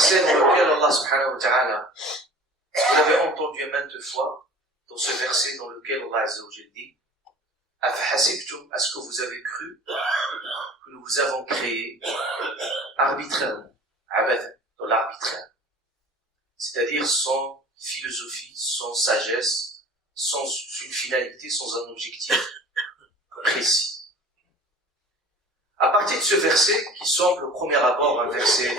verset dans lequel Allah subhanahu wa ta'ala, vous l'avez entendu maintes fois, dans ce verset dans lequel Allah azza wa jalla dit, Afahasibtum, est-ce que vous avez cru que nous vous avons créé arbitrairement, abatha, dans l'arbitraire, c'est-à-dire sans philosophie, sans sagesse, sans une finalité, sans un objectif précis. À partir de ce verset, qui semble au premier abord un verset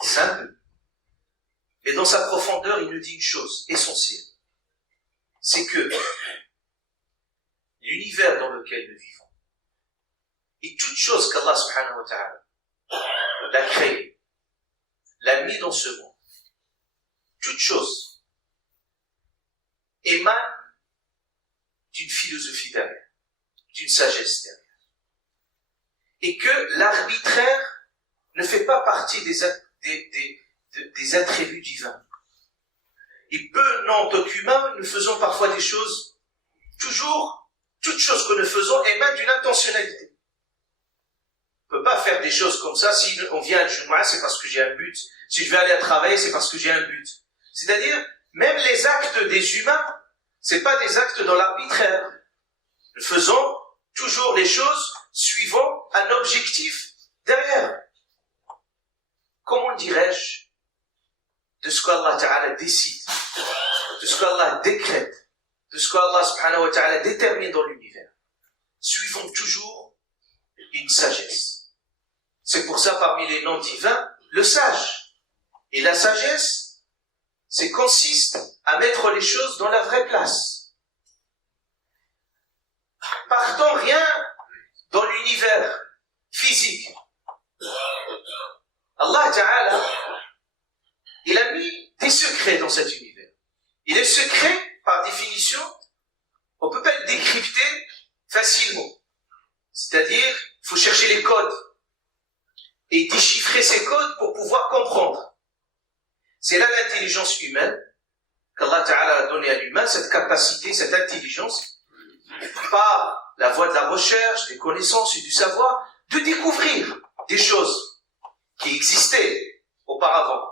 simple, mais dans sa profondeur, il nous dit une chose essentielle. C'est que l'univers dans lequel nous vivons, et toute chose qu'Allah subhanahu wa ta'ala l'a créé, l'a mis dans ce monde, toute chose émane d'une philosophie derrière, d'une sagesse derrière. Et que l'arbitraire ne fait pas partie des attributs divins. Et peu, non, en tant qu'humains, nous faisons parfois des choses, toujours, toutes choses que nous faisons émanent d'une intentionnalité. On ne peut pas faire des choses comme ça, si on vient à Jumu'ah, c'est parce que j'ai un but. Si je vais aller à travailler, c'est parce que j'ai un but. C'est-à-dire, même les actes des humains, c'est pas des actes dans l'arbitraire. Nous faisons toujours les choses suivant un objectif derrière. Comment dirais-je, de ce qu'Allah Ta'ala décide, de ce qu'Allah décrète, de ce qu'Allah Subhanahu wa Ta'ala détermine dans l'univers. Suivons toujours une sagesse. C'est pour ça, parmi les noms divins, le sage. Et la sagesse, c'est consiste à mettre les choses dans la vraie place. Partant rien dans l'univers physique. Allah Ta'ala, il a mis des secrets dans cet univers. Et les secrets, par définition, on ne peut pas le décrypter facilement. C'est-à-dire, il faut chercher les codes et déchiffrer ces codes pour pouvoir comprendre. C'est là l'intelligence humaine qu'Allah Ta'ala a donnée à l'humain, cette capacité, cette intelligence, par la voie de la recherche, des connaissances et du savoir, de découvrir des choses qui existaient auparavant.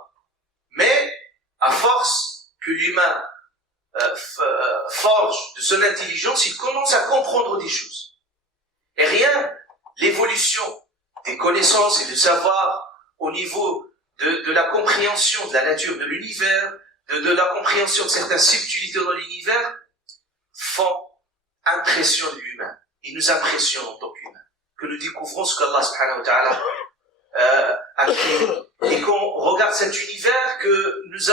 Mais, à force que l'humain forge de son intelligence, il commence à comprendre des choses. Et rien, l'évolution des connaissances et du savoir au niveau de la compréhension de la nature de l'univers, de la compréhension de certaines subtilités dans l'univers, font impression de l'humain. Ils nous impressionnent en tant qu'humains. Que nous découvrons ce qu'Allah subhanahu wa ta'ala a créé. Et qu'on regarde cet univers que nous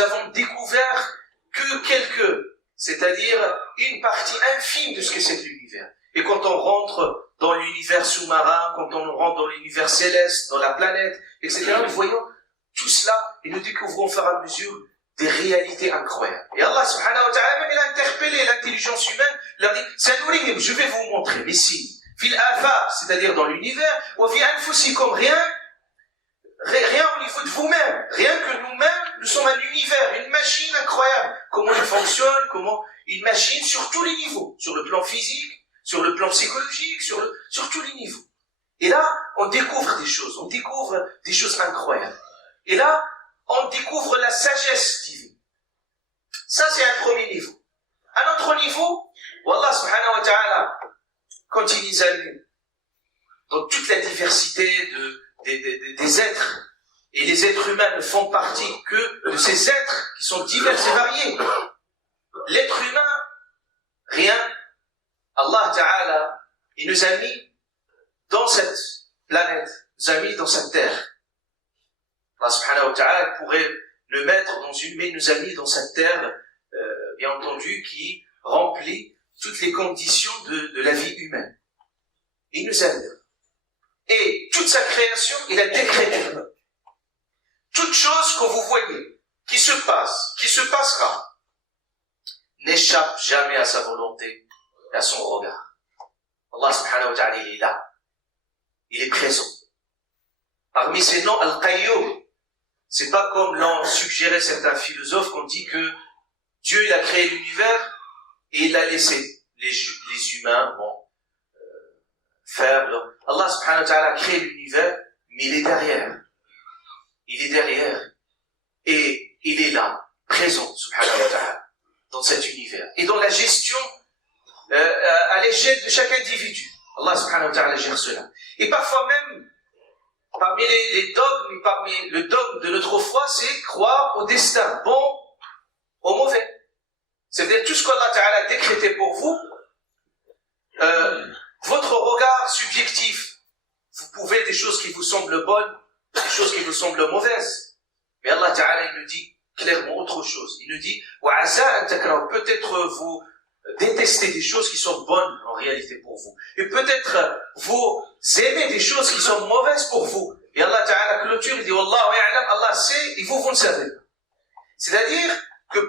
avons découvert que c'est-à-dire une partie infime de ce que c'est l'univers. Et quand on rentre dans l'univers sous-marin, quand on rentre dans l'univers céleste, dans la planète, etc., nous voyons tout cela et nous découvrons au fur et à mesure des réalités incroyables. Et Allah subhanahu wa ta'ala, même il a interpellé l'intelligence humaine, il leur dit, Sanourim, je vais vous montrer mes signes. Fil afaq, c'est-à-dire dans l'univers, ou fi anfusikum, rien au niveau de vous-même, rien que nous-mêmes, nous sommes un univers, une machine incroyable. Comment il fonctionne, comment une machine sur tous les niveaux, sur le plan physique, sur le plan psychologique, sur tous les niveaux. Et là, on découvre des choses incroyables. Et là, on découvre la sagesse divine. Ça, c'est un premier niveau. Un autre niveau, où Allah subhanahu wa ta'ala, quand il nous a mis dans toute la diversité des êtres, et les êtres humains ne font partie que de ces êtres qui sont divers et variés. L'être humain, rien, Allah Ta'ala, il nous a mis dans cette planète, nous a mis dans cette terre. Allah Subhanahu wa Ta'ala pourrait le mettre dans une, mais il nous a mis dans cette terre, bien entendu, qui remplit toutes les conditions de la vie humaine. Il nous a mis. Et toute sa création, il a décrété. Toute chose que vous voyez, qui se passe, qui se passera, n'échappe jamais à sa volonté et à son regard. Allah subhanahu wa ta'ala, il est là. Il est présent. Parmi ces noms, Al-Qayyum, c'est pas comme l'ont suggéré certains philosophes qu'on dit que Dieu, il a créé l'univers et il a laissé les humains, faire Allah subhanahu wa ta'ala a créé l'univers, mais il est derrière. Il est derrière. Et il est là, présent, subhanahu wa ta'ala, dans cet univers. Et dans la gestion, à l'échelle de chaque individu. Allah subhanahu wa ta'ala gère cela. Et parfois même, parmi les dogmes, parmi le dogme de notre foi, c'est croire au destin, bon, au mauvais. C'est-à-dire tout ce qu'Allah ta'ala a décrété pour vous, votre regard subjectif, vous pouvez des choses qui vous semblent bonnes, des choses qui vous semblent mauvaises. Mais Allah ta'ala, il nous dit clairement autre chose. Il nous dit, peut-être vous détestez des choses qui sont bonnes en réalité pour vous. Et peut-être vous aimez des choses qui sont mauvaises pour vous. Et Allah ta'ala clôture, il dit, Wallahu ya'lam, Allah sait, et vous ne savez pas. C'est-à-dire que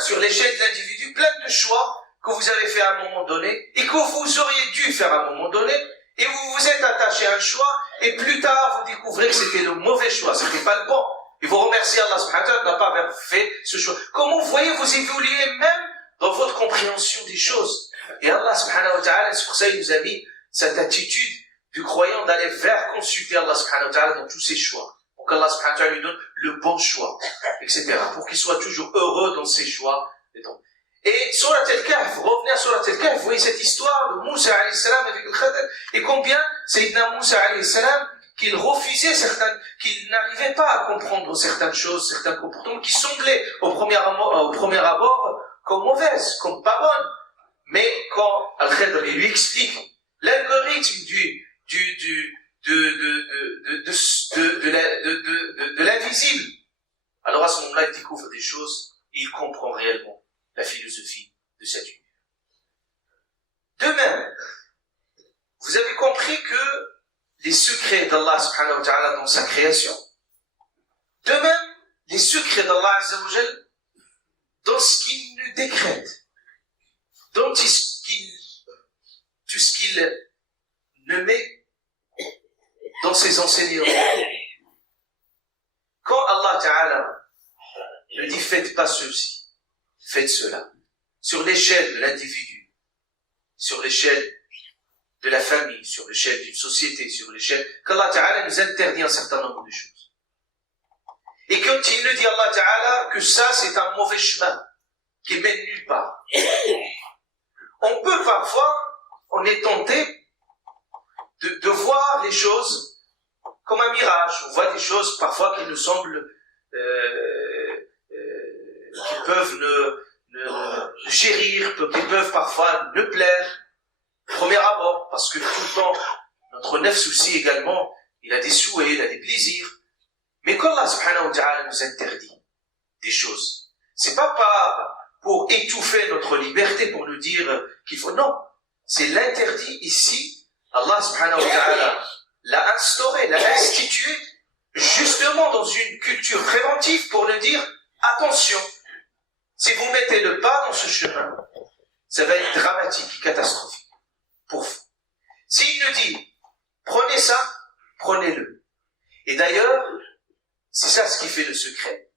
sur l'échelle de l'individu, plein de choix que vous avez fait à un moment donné, et que vous auriez dû faire à un moment donné, et vous vous êtes attaché à un choix, et plus tard, vous découvrez que c'était le mauvais choix, c'était pas le bon. Et vous remerciez Allah subhanahu wa ta'ala de n'a pas fait ce choix. Comment vous voyez, vous évoluez même dans votre compréhension des choses. Et Allah subhanahu wa ta'ala, c'est pour ça qu'il nous a mis cette attitude du croyant d'aller vers consulter Allah subhanahu wa ta'ala dans tous ses choix. Pour qu'Allah subhanahu wa ta'ala lui donne le bon choix, etc. Pour qu'il soit toujours heureux dans ses choix. Et Surat Al-Kahf, revenez à Surat Al-Kahf, vous voyez cette histoire de Moussa alayhi salam avec le Khadr, et combien Sayyidina Moussa alayhi salam, qu'il refusait qu'il n'arrivait pas à comprendre certaines choses, certains comportements qui semblaient au premier abord comme mauvaises, comme pas bonnes. Mais quand Al-Khadr lui explique l'algorithme de l'invisible, alors à ce moment-là, il découvre des choses et il comprend réellement la philosophie de cette univers. De même, vous avez compris que les secrets d'Allah subhanahu wa ta'ala dans sa création, de même, les secrets d'Allah azza wa jal dans ce qu'il nous décrète, dans tout ce qu'il nous met dans ses enseignements. Quand Allah ta'ala ne dit faites pas ceci, faites cela, sur l'échelle de l'individu, sur l'échelle de la famille, sur l'échelle d'une société, sur l'échelle qu'Allah Ta'ala nous interdit un certain nombre de choses. Et quand il nous dit Allah Ta'ala que ça c'est un mauvais chemin qui mène nulle part, on peut parfois, on est tenté de voir les choses comme un mirage. On voit des choses parfois qui nous semblent qui peuvent nous chérir, qui peuvent parfois nous plaire, premier abord, parce que tout le temps, notre nefs aussi également, il a des souhaits, il a des plaisirs. Mais quand Allah subhanahu wa ta'ala nous interdit des choses, c'est pas pour étouffer notre liberté, pour nous dire qu'il faut, non. C'est l'interdit ici, Allah subhanahu wa ta'ala l'a instauré, l'a institué, justement dans une culture préventive pour nous dire, attention, si vous mettez le pas dans ce chemin, ça va être dramatique et catastrophique pour vous. S'il nous dit, prenez ça, prenez-le. Et d'ailleurs, c'est ça ce qui fait le secret.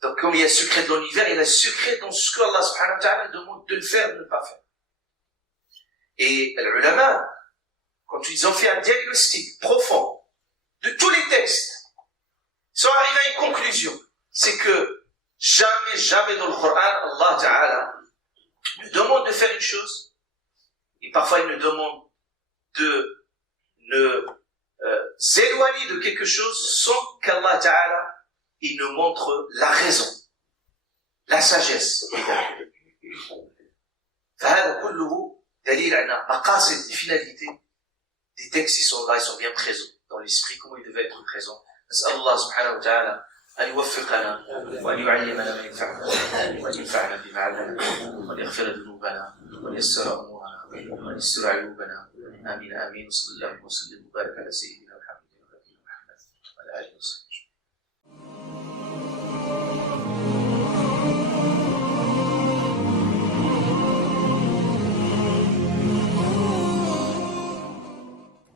Donc comme il y a le secret de l'univers, il y a le secret dans ce qu'Allah subhanahu wa ta'ala demande de le faire, de ne pas faire. Et les ulama, quand ils ont fait un diagnostic profond de tous les textes, ils sont arrivés à une conclusion. C'est que jamais dans le Coran, Allah Ta'ala nous demande de faire une chose, et parfois il nous demande de s'éloigner de quelque chose sans qu'Allah Ta'ala il nous montre la raison, la sagesse. فهذا كله دليل على مقاصد, les finalités des textes, ils sont là, ils sont bien présents dans l'esprit, comment ils devaient être présents. نسأل الله سبحانه وتعالى أن يوفقنا وأن يعلمنا ما ينفعنا وأن ينفعنا بما علمنا وأن يغفر ذنوبنا وأن يستر أمورنا وأن يستر عيوبنا آمين آمين. صلى الله وسلم وبارك على سيدنا